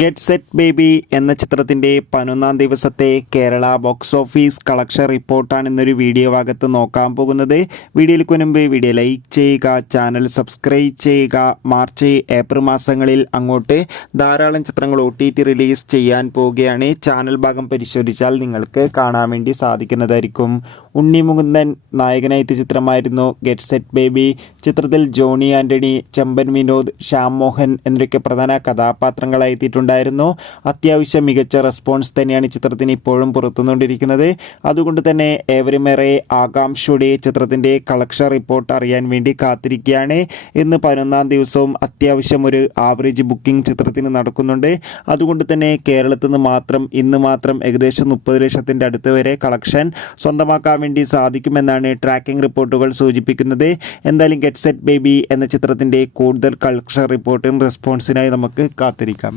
Get set baby എന്ന ചിത്രത്തിൻ്റെ 11-ാം ദിവസത്തെ കേരള ബോക്സ് ഓഫീസ് കളക്ഷൻ റിപ്പോർട്ടാണ് ഇന്നൊരു വീഡിയോ ഭാഗത്ത് നോക്കാൻ പോകുന്നത്. വീഡിയോയിലേക്ക് മുൻപ് വീഡിയോ ലൈക്ക് ചെയ്യുക, ചാനൽ സബ്സ്ക്രൈബ് ചെയ്യുക. മാർച്ച് ഏപ്രിൽ മാസങ്ങളിൽ അങ്ങോട്ട് ധാരാളം ചിത്രങ്ങൾ OTT റിലീസ് ചെയ്യാൻ പോവുകയാണ്. ചാനൽ ഭാഗം പരിശോധിച്ചാൽ നിങ്ങൾക്ക് കാണാൻ വേണ്ടി സാധിക്കുന്നതായിരിക്കും. ഉണ്ണി മുകുന്ദൻ നായകനായ ചിത്രമായിരുന്നു ഗെറ്റ് സെറ്റ് ബേബി. ചിത്രത്തിൽ ജോണി ആൻ്റണി, ചെമ്പൻ വിനോദ്, ശ്യാം മോഹൻ എന്നിവരൊക്കെ പ്രധാന കഥാപാത്രങ്ങളായി എത്തിയിട്ടുണ്ടായിരുന്നു. അത്യാവശ്യം മികച്ച റെസ്പോൺസ് തന്നെയാണ് ചിത്രത്തിന് ഇപ്പോഴും പുറത്തുകൊണ്ടിരിക്കുന്നത്. അതുകൊണ്ട് തന്നെ ഏവരുമേറെ ആകാംക്ഷയോടെ ചിത്രത്തിൻ്റെ കളക്ഷൻ റിപ്പോർട്ട് അറിയാൻ വേണ്ടി കാത്തിരിക്കുകയാണ്. ഇന്ന് 11-ാം ദിവസവും അത്യാവശ്യം ഒരു ആവറേജ് ബുക്കിംഗ് ചിത്രത്തിന് നടക്കുന്നുണ്ട്. അതുകൊണ്ട് തന്നെ കേരളത്തിൽ നിന്ന് മാത്രം ഇന്ന് മാത്രം ഏകദേശം 30 ലക്ഷത്തിൻ്റെ അടുത്ത് വരെ കളക്ഷൻ സ്വന്തമാക്കാൻ വേണ്ടി സാധിക്കുമെന്നാണ് ട്രാക്കിംഗ് റിപ്പോർട്ടുകൾ സൂചിപ്പിക്കുന്നത്. എന്തായാലും ഗെറ്റ് സെറ്റ് ബേബി എന്ന ചിത്രത്തിൻ്റെ കൂടുതൽ കളക്ഷൻ റിപ്പോർട്ടും റെസ്പോൺസിനായി നമുക്ക് കാത്തിരിക്കാം.